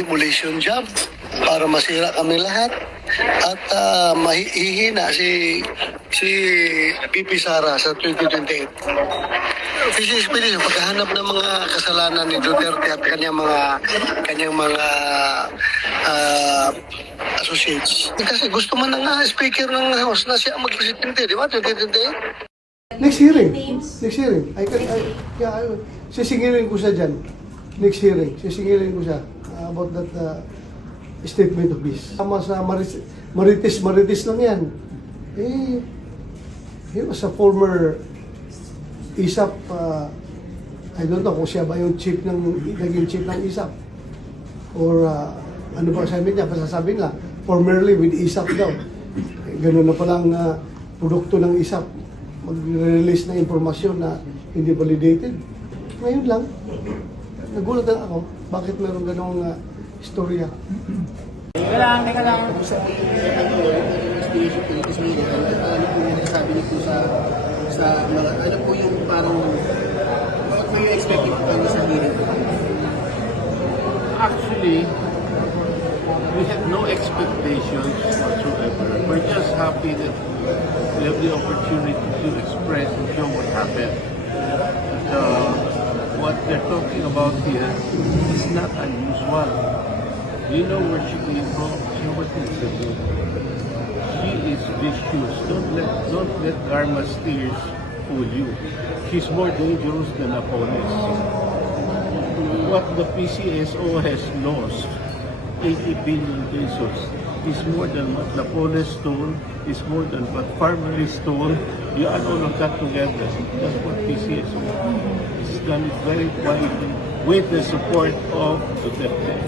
demolition job para masira kami lahat at mahihina si PP Sara sa 2028. Especially sa paghahanap ng mga kasalanan ni Duterte at kanyang mga associates. Kasi gusto man ng speaker ng House na siya magpresidente, di ba? 2028. Next hearing. Sisingilin ko siya dyan. Next hearing. Sisingilin ko siya about that statement of his. Tama sa Marites lang yan. He was a former ISAP, I don't know kung siya ba yung naging chief ng ISAP. Or ano ba sabi niya, pasasabi nila, formerly with ISAP daw. Ganun na palang produkto ng ISAP. Mag-release ng impormasyon na hindi validated. Ngayon lang, nagulat na ako, bakit meron ganong istorya. Teka lang. Sa investigation po dito sa media, ano po yung nasabi niyo po sa mga, ano po yung parang, what were you expecting po sa hearing? Actually, we had no expectations whatsoever. We're just happy that we have the opportunity to express and show what happened. What they're talking about here is not unusual. You know where she came from? She was in Cebu. She is vicious. Don't let Garma's tears fool you. She's more dangerous than a police. What the PCSO has lost, 80 billion pesos, is more than what the police stole, is more than what farmers stole. You add all of that together. That's what PCSO has done it very quietly with the support of Duterte.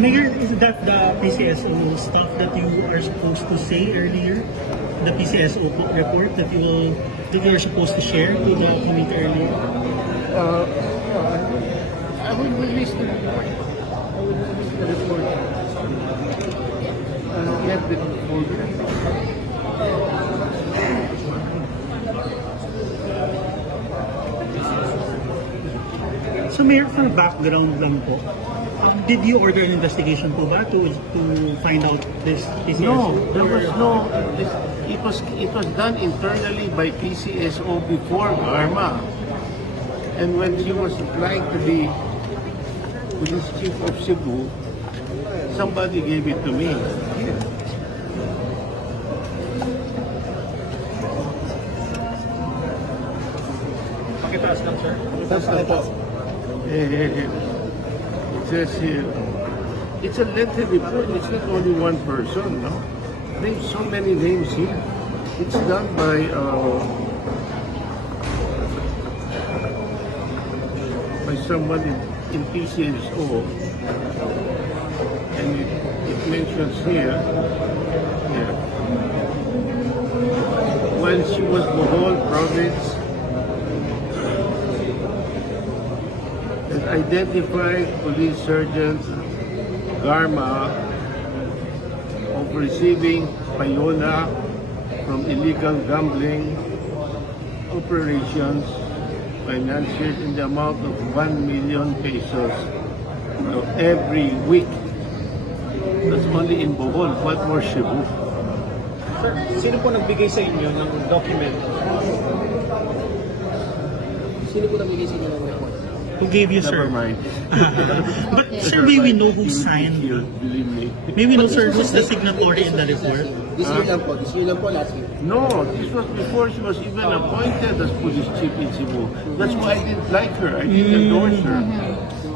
Mayor, is that the PCSO stuff that you are supposed to say earlier? The PCSO report that you are supposed to share to the committee earlier? I will release the report. Get the folder. So Mayor, for background lang po, did you order an investigation po ba to find out this PCSO? No, there was no. It was done internally by PCSO before Garma, and when she was applying to be police chief of Cebu, somebody gave it to me. Pakitaas lang, sir. It says here, it's a lengthy report. It's not only one person, no? There's so many names here. It's done by someone in PCSO, and it mentions here, when she was Bohol province, and identified police sergeant Garma of receiving payona from illegal gambling operations financiers in the amount of 1 million pesos every week. That's only in Bohol. What more Cebu? Sir, sino po nagbigay sa inyo ng document? Sino po nabigay sa inyo ng report? Who gave you, sir? Never mind. But sir, may we know who signed? Believe me. May we know, sir, who's the signatory in the report? This year lang po, last year. No, this was before she was even appointed as police chief in Cebu. That's why I didn't like her. I didn't endorse her.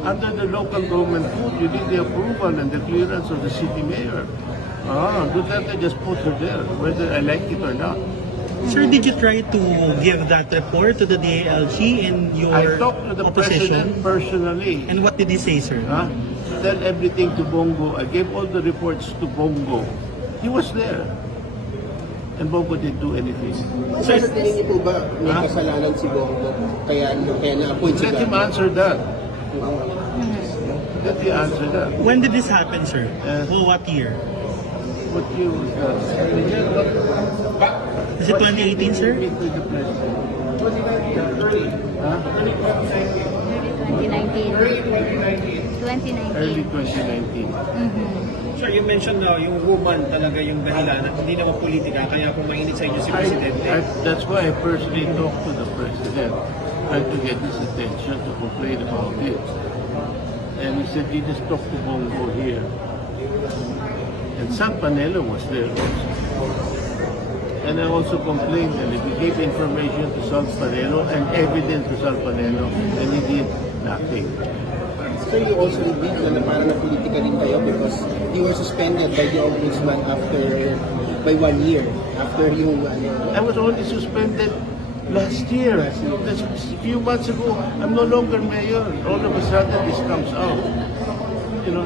Under the local government code, you need the approval and the clearance of the city mayor. Duterte just put her there, whether I like it or not. Sir, did you try to give that report to the DALG in your I talked to the opposition? president personally. And what did he say, sir? Tell everything to Bongo. I gave all the reports to Bongo. He was there. And Bongo didn't do anything. Sir, sa tingin niyo po ba may kasalanan si Bongo kaya na-appoint si Let him Garma? answer that. Let him answer that. When did this happen, sir? What year? What year was that? Is it 2018, sir? Meet with the president. 2019. early 2019. 2019. Sir, you mentioned na yung woman talaga yung dahilan at hindi naman politika, kaya kung mainit sa inyo si Presidente. That's why I personally talked to the President, tried to get his attention to complain about it. And he said, he just talked to Bongo here. And San Panelo was there also. And I also complained and he gave information to San Panelo and evidence to San Panelo, and he did nothing. So you also admit na parang na politika rin kayo because you were suspended by the ombudsman by 1 year after yung I was only suspended last year. That's a few months ago. I'm no longer mayor. All of a sudden, this comes out. You know,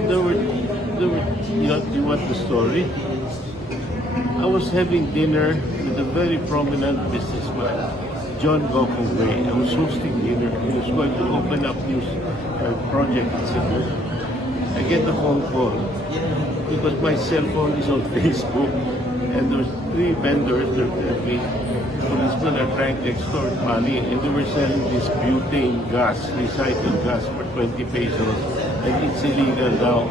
you want the story? I was having dinner with a very prominent businessman, John Gokongwei. I was hosting dinner. He was going to open up new project in Cebu. I get a phone call because my cell phone is on Facebook, and there's 3 vendors that tell me policemen are trying to extort money, and they were selling this butane gas, recycled gas for 20 pesos, and it's illegal now.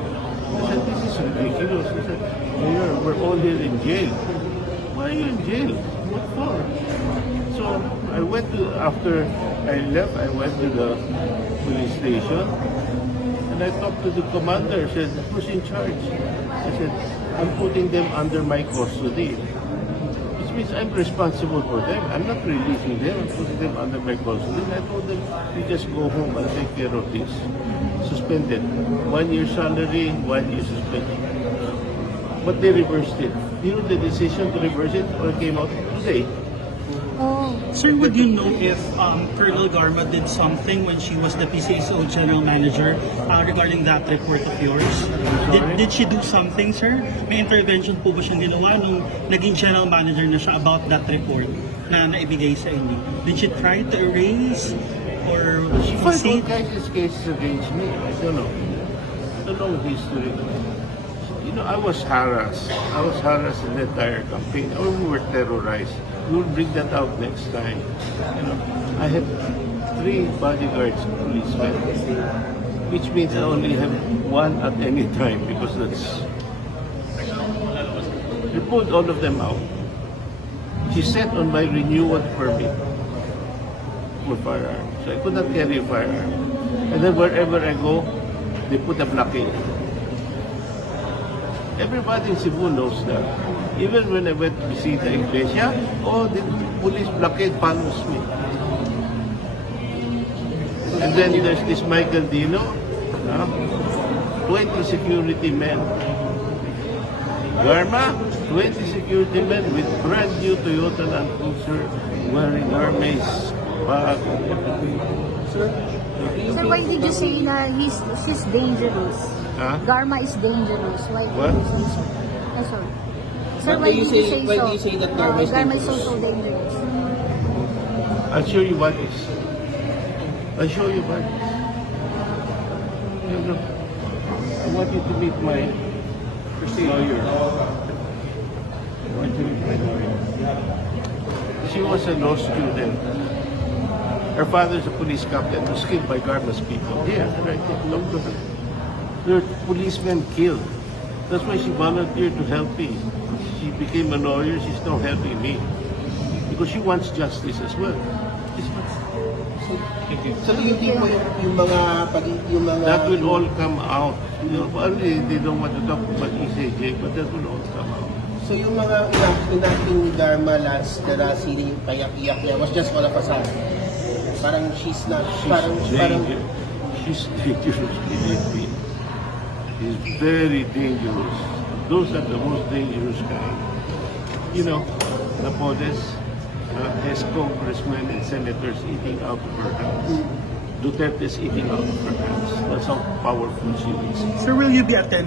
I said, this is ridiculous. I said, Mayor, we're all here in jail. Why are you in jail? What for? So I went to, after I left, I went to the police station, and I talked to the commander. I said, who's in charge? I said, I'm putting them under my custody. Which means I'm responsible for them. I'm not releasing them. I'm putting them under my custody. And I told them, you just go home and take care of this. Suspended. 1 year salary, 1 year suspension. But they reversed it. You know the decision to reverse it or came out today. Oh. Sir, would you know if Colonel Garma did something when she was the PCSO General Manager regarding that report of yours? Did she do something, sir? May intervention po ba siyang ginawa nung naging General Manager na siya about that report na naibigay sa inyo? Did she try to erase or She filed all concede? kinds of cases against me. I don't know. The long history. You know, I was harassed. I was harassed in the entire campaign. We were terrorized. We will bring that out next time. You know, I had 3 bodyguards, policemen, which means I only have 1 at any time because that's. We pulled all of them out. She sat on my renewal permit for firearms. So I could not carry a firearm. And then wherever I go, they put a blockade. Everybody in Cebu knows that. Even when I went to visit the iglesia, the police blockade follows me. And then there's this Michael Dino, 20 security men. Garma, 20 security men with brand new Toyota Land Cruiser wearing Hermes bag. Sir, why did you say na she's dangerous? Huh? Garma is dangerous. Why did What? you say so? Oh, sorry. Sir, But why do you did you say- say why so? do you say that Garma is Garma is so dangerous? dangerous. I'll show you what is. I'll show you what is. You know, I want you to meet my lawyer. I want you to meet my lawyer. She was a law student. Her father's a police captain who was killed by Garma's people. Here, right there, talk to her. There are policemen killed. That's why she volunteered to help me. She became a lawyer. She's now helping me because she wants justice as well. She's not- So hindi po yung mga That will all come out. You know, probably they don't want to talk about ECJ, but that will all come out. So yung mga inacting ni Garma last na scene, yung kayak-iyak niya was just all of a sudden. Parang she's not, parang She's dangerous, believe me. She's very dangerous. Those are the most dangerous kind. You know, Napoles has congressmen and senators eating out of her hands. Duterte's eating out of her hands. That's how powerful she is. Sir, will you be attending